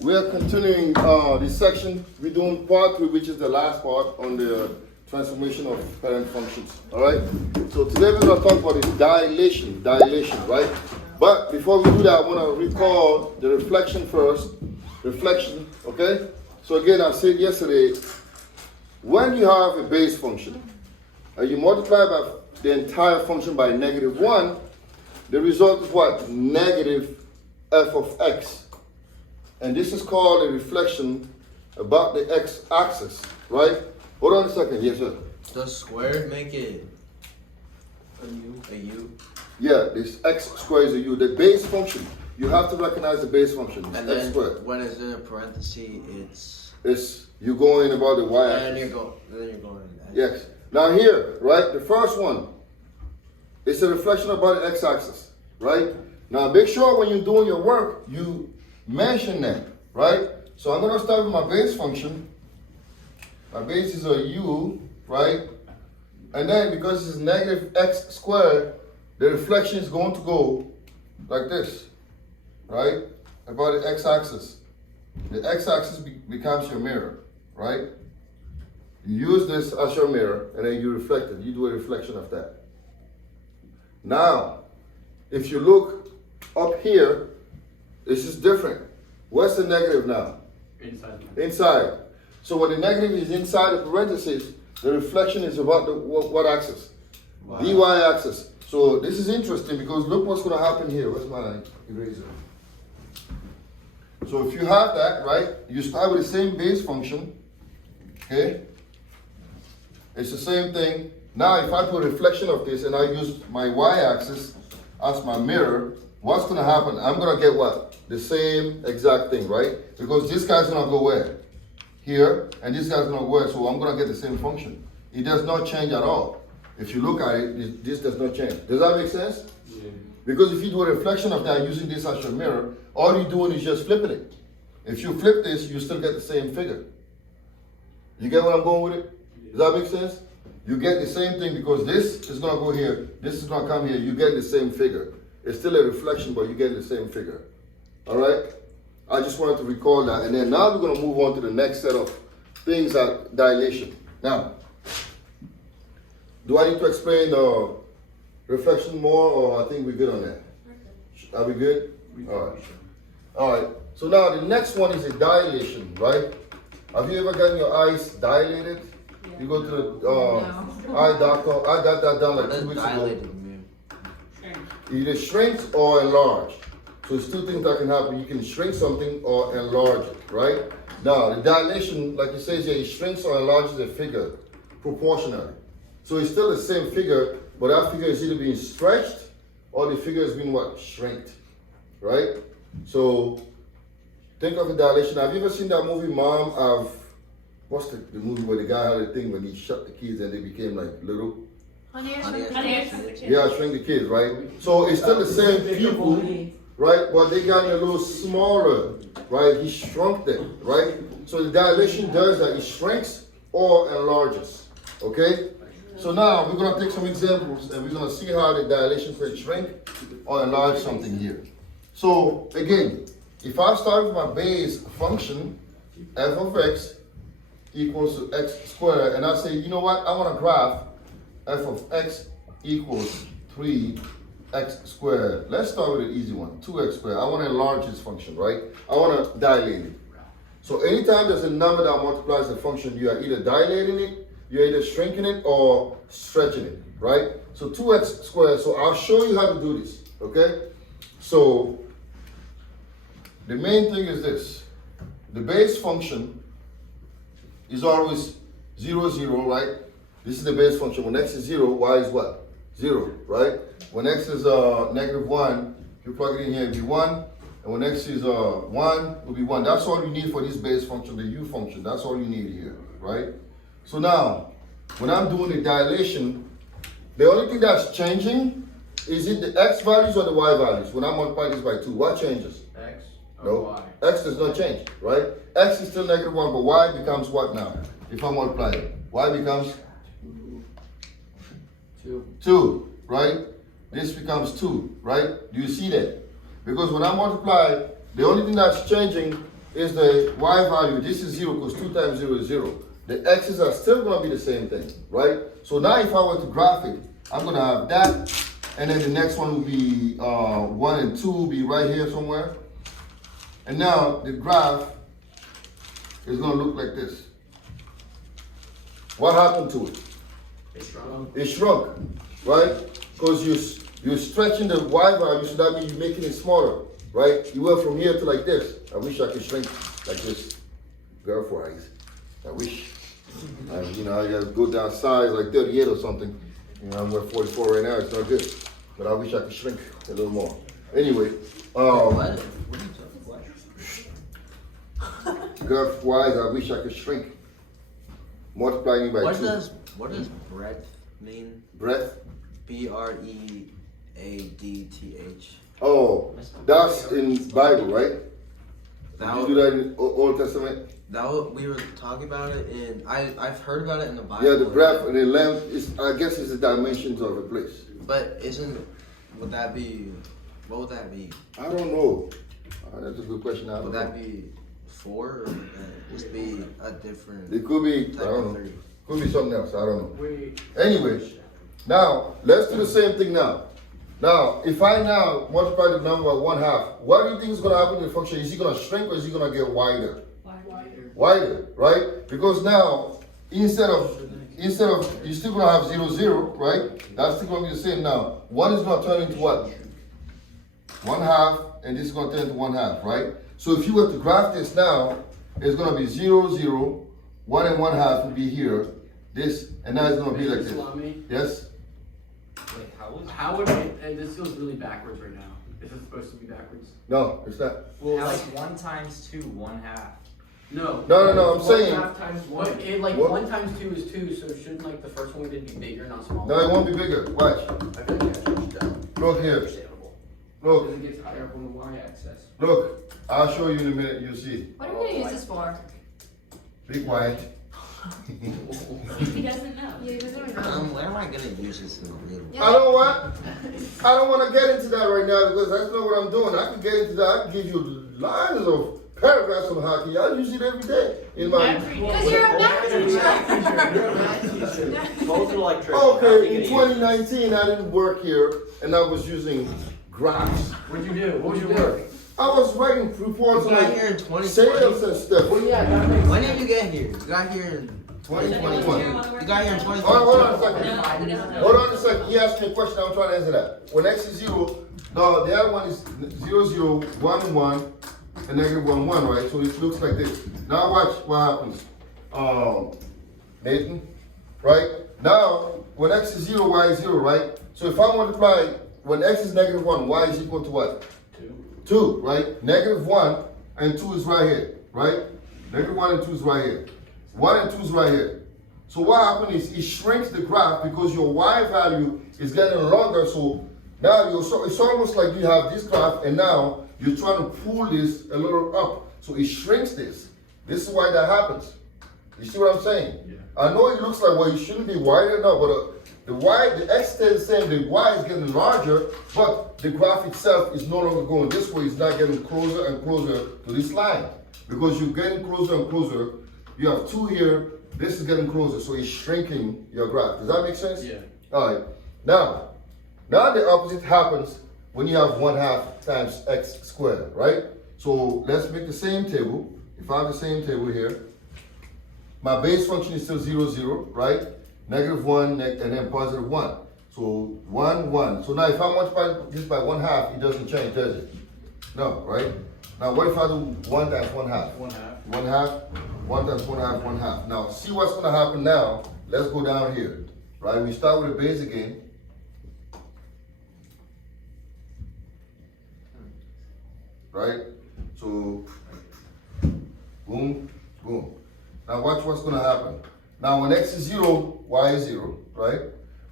we are continuing this section. We're doing part 3, which is the last part on the transformation of parent functions. All right. So today we're going to talk about this dilation, right? But before we do that, I want to recall the reflection first. Reflection, okay? So again, I said yesterday, when you have a base function and you multiply by the entire function by -1, the result is what? Negative f of x. And this is called a reflection about the x-axis, right? Hold on a second. Yes, sir. Does squared make it a u? Yeah, this x squared is a u. The base function, you have to recognize the base function. It's And x then squared. when it's in a parenthesis, it's You're going about the y-axis. and you're going. Yes. Now here, right, the first one, it's a reflection about the x-axis, right? Now make sure when you're doing your work, you mention that, right? So I'm going to start with my base function. My base is a u, right? And then because it's negative x squared, the reflection is going to go like this, right? About the x-axis. The x-axis becomes your mirror, right? You use this as your mirror, and then you reflect it. You do a reflection of that. Now, if you look up here, this is different. What's the negative now? Inside. Inside. So when the negative is inside the parentheses, the reflection is about the what axis? Wow. The y-axis. So this is interesting because look what's going to happen here. Where's my eraser? So if you have that, right, you start with the same base function, okay? It's the same thing. Now if I do a reflection of this and I use my y-axis as my mirror, what's going to happen? I'm going to get what? The same exact thing, right? Because this guy's going to go where? Here, and this guy's going to go where? So I'm going to get the same function. It does not change at all. If you look at it, this does not change. Does that make sense? Yeah. Because if you do a reflection of that using this as your mirror, all you're doing is just flipping it. If you flip this, you still get the same figure. You get what I'm going with it? Does that make sense? You get the same thing because this is going to go here, this is going to come here, you get the same figure. It's still a reflection, but you get the same figure. All right? I just wanted to recall that. And then now we're going to move on to the next set of things at dilation. Now, do I need to explain the reflection more, or I think we're good on that? Are we good? All right. All right. So now the next one is a dilation, right? Have you ever gotten your eyes dilated? You go to the eye doctor. I got that done like 2 weeks ago. Either shrinks or enlarge. So there's two things that can happen. You can shrink something or enlarge it, right? Now the dilation, like it says here, it shrinks or enlarges a figure proportionally. So it's still the same figure, but that figure is either being stretched or the figure is being what? Shrinked, right? So think of a dilation. Have you ever seen that movie Mom? What's the movie where the guy had a thing when he shut the kids and they became like little? Honey, Yeah, shrink the kids, right? So it's still the same people, right? But they got a little smaller, right? He shrunk them, right? So the dilation does that. It shrinks or enlarges, okay? So now we're going to take some examples and we're going to see how the dilation could shrink or enlarge something here. So again, if I start with my base function, f of x equals to x squared, and I say, you know what, I want to graph f of x equals 3x squared. Let's start with an easy one, 2x squared. I want to enlarge this function, right? I want to dilate it. So anytime there's a number that multiplies the function, you are either dilating it, you're either shrinking it or stretching it, right? So 2x squared, so I'll show you how to do this, okay? So the main thing is this. The base function is always 0, 0, right? This is the base function. When x is 0, y is what? 0, right? When x is -1, you plug it in here, it'll be 1. And when x is 1, it'll be 1. That's all you need for this base function, the u function. That's all you need here, right? So now, when I'm doing the dilation, the only thing that's changing is it the x values or the y values? When I multiply this by 2, what changes? X or No, Y. x does not change, right? X is still -1, but y becomes what now? If I multiply it, y becomes 2, right? This becomes 2, right? Do you see that? Because when I multiply, the only thing that's changing is the y value. This is 0 because 2 times 0 is 0. The x's are still going to be the same thing, right? So now if I were to graph it, I'm going to have that, and then the next one will be 1 and 2 will be right here somewhere. And now the graph is going to look like this. What happened to it? It shrunk, right? Because you're stretching the y value, so that means you're making it smaller, right? You went from here to like this. I wish I could shrink like this, graph-wise. I wish. You know, I gotta go down size like 38 or something. You know, I'm at 44 right now, it's not good. But I wish I could shrink a little more. Anyway, graph-wise, I wish I could shrink. Multiplying by 2. What does breadth mean? Breadth? Breadth. Oh, that's in Bible, right? Did you do that in Old Testament? We were talking about it in. I've heard about it in the Bible. Yeah, the breadth and the length is, I guess, is the dimensions of a place. But would that be? What would that be? I don't know. That's a good question. Would that be 4 or would that just be a different? It could be. I don't know. Could be something else. I don't know. Anyway, now let's do the same thing now. Now, if I now multiply the number by 1/2, what do you think is going to happen to the function? Is it going to shrink or is it going to get wider? Wider, right? Because now, instead of you're still going to have 0, 0, right? That's still going to be the same now. 1 is going to turn into what? 1/2, and this is going to turn into 1/2, right? So if you were to graph this now, it's going to be 0, 0, 1 and 1/2 will be here. This, and now it's going to be like this. Yes? Wait, how would it, and this feels really backwards right now. Is it supposed to be backwards? No, it's not. Well, like 1 times 2, 1/2. No. No, I'm saying. 1/2 times 1. Like what? 1 times 2 is 2, so shouldn't like the first one be bigger, not smaller? No, it won't be bigger. Watch. I feel like I changed that. Look here. Understandable. Look. Because it gets higher up on the y-axis. Look. I'll show you in a minute. You'll see. What are we gonna use this for? Be quiet. He doesn't know. Yeah, he doesn't know. Where am I gonna use this in real? I don't what? I don't want to get into that right now because that's not what I'm doing. I can get into that. I can give you lines of paragraphs of hockey. I use it every day in my. Because you're a math teacher. Both are like tricks. Okay, in 2019 I didn't work here and I was using graphs. What'd you do? What was your work? I was writing reports You on got like here in 2020. sales and stuff. Well, yeah, that makes When did you get here? You got here in 2021. You got here in 2020. Hold on a second. No, he doesn't know. Hold on a second. He asked me a question. I'm trying to answer that. When x is 0, the other one is 0, 0, 1, 1, and negative 1, 1, right? So it looks like this. Now watch what happens. Nathan, right? Now, when x is 0, y is 0, right? So if I multiply, when x is negative 1, y is equal to what? 2, right? Negative 1 and 2 is right here, right? Negative 1 and 2 is right here. 1 and 2 is right here. So what happened is it shrinks the graph because your y value is getting longer. So now it's almost like you have this graph and now you're trying to pull this a little up. So it shrinks this. This is why that happens. You see what I'm saying? Yeah. I know it looks like, well, you shouldn't be wider now, but the x stays the same, the y is getting larger, but the graph itself is no longer going this way. It's not getting closer and closer to this line. Because you're getting closer and closer. You have 2 here, this is getting closer, so it's shrinking your graph. Does that make sense? Yeah. All right. Now the opposite happens when you have 1/2 times x squared, right? So let's make the same table. If I have the same table here, my base function is still 0, 0, right? Negative 1, and then positive 1. So 1, 1. So now if I multiply this by 1/2, it doesn't change, does it? No, right? Now what if I do 1 times 1/2? 1/2. 1/2, 1 times 1/2, 1/2. Now see what's gonna happen now. Let's go down here, right? We start with the base again. Right? So, boom, boom. Now watch what's gonna happen. Now when x is 0, y is 0, right?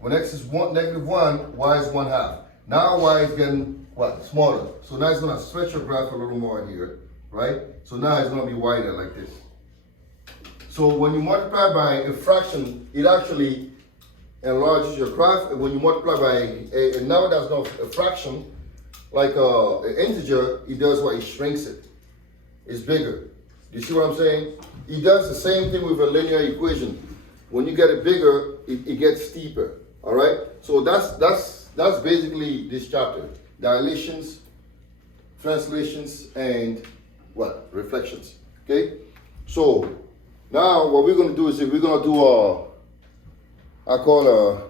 When x is negative 1, y is 1/2. Now y is getting what? Smaller. So now it's gonna stretch your graph a little more here, right? So now it's gonna be wider like this. So when you multiply by a fraction, it actually enlarges your graph. And when you multiply by and now that's not a fraction, like an integer, it does what? It shrinks it. is bigger. You see what I'm saying? He does the same thing with a linear equation. When you get it bigger, it gets steeper. All right. So that's basically this chapter: dilations, translations, and what? Reflections. Okay. So now what we're gonna do is we're gonna do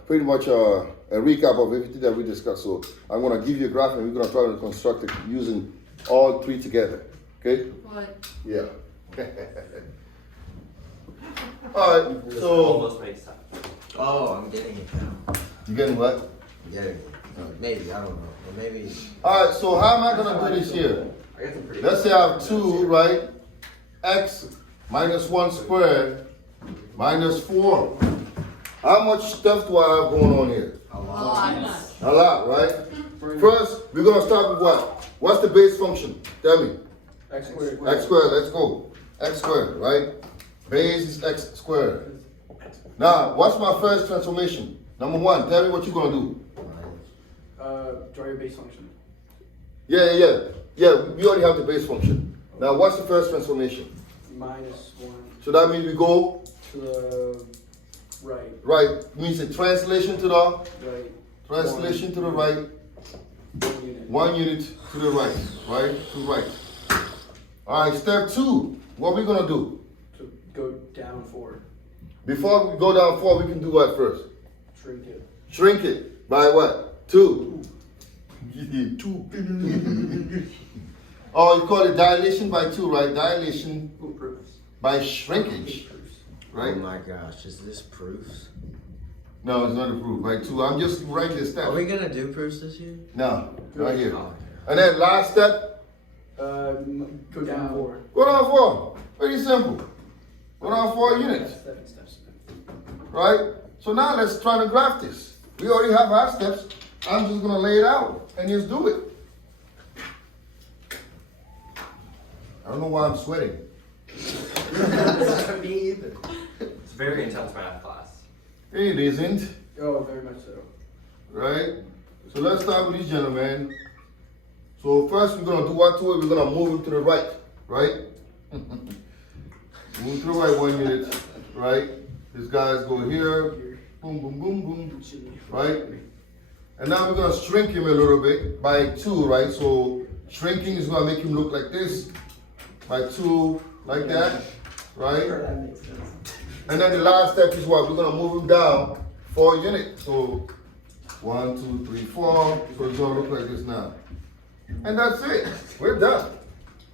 pretty much a recap of everything that we discussed. So I'm gonna give you a graph, and we're gonna try to construct it using all three together. Okay. What? Yeah. All right. So Almost makes sense. Oh, I'm getting it now. you getting what? I'm getting it. Maybe, I don't know. Or maybe. All right. So how am I gonna do this here? I got some pretty. Let's say I have 2, right? X minus 1 squared minus 4. How much stuff do I have going on here? A A lot. lot. A lot, right? First, we're gonna start with what? What's the base function? Tell me. X squared. X squared, let's go. X squared, right? Base is X squared. Now, what's my first transformation? Number 1, tell me what you're gonna do. Draw your base function. Yeah, we already have the base function. Now, what's the first transformation? Minus 1 So that means we go to the right. right, means a translation to the Right. translation to the right, 1 unit. 1 unit to the right, to right. All right, step 2, what we gonna do? To go down 4. Before we go down 4, we can do what first? Shrink it. Shrink it by what? 2. 2. Oh, you call it dilation by 2, right? Dilation Who proofs? by shrinkage, Proofs. right? Oh my gosh, is this proofs? No, it's not a proof, by 2. I'm just writing the step. Are we gonna do proofs this year? No, right here. Oh, And then last step, Go down 4. go down 4. Pretty simple. Go down 4 units, 7 steps. right? So now let's try to graph this. We already have our steps. I'm just gonna lay it out and just do it. I don't know why I'm sweating. Me either. It's a very intense math class. It isn't, Oh, very much so. right? So let's start with these gentlemen. So first we're gonna do what to it? We're gonna move it to the right, right? Move to the right 1 unit, right? These guys go here, boom, boom, boom, boom, right? And now we're gonna shrink him a little bit by 2, right? So shrinking is gonna make him look like this, by 2, like that, right? That makes sense. And then the last step is what? We're gonna move him down 4 units. So 1, 2, 3, 4. So it's gonna look like this now. And that's it. We're done.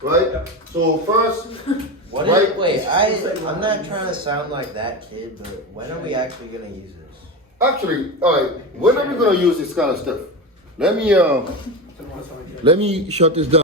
Right? So first, What Right. is, wait, I'm not trying to sound like that kid, but when are we actually gonna use this? actually, all right, when are we gonna use this kind of stuff? Let me shut this down.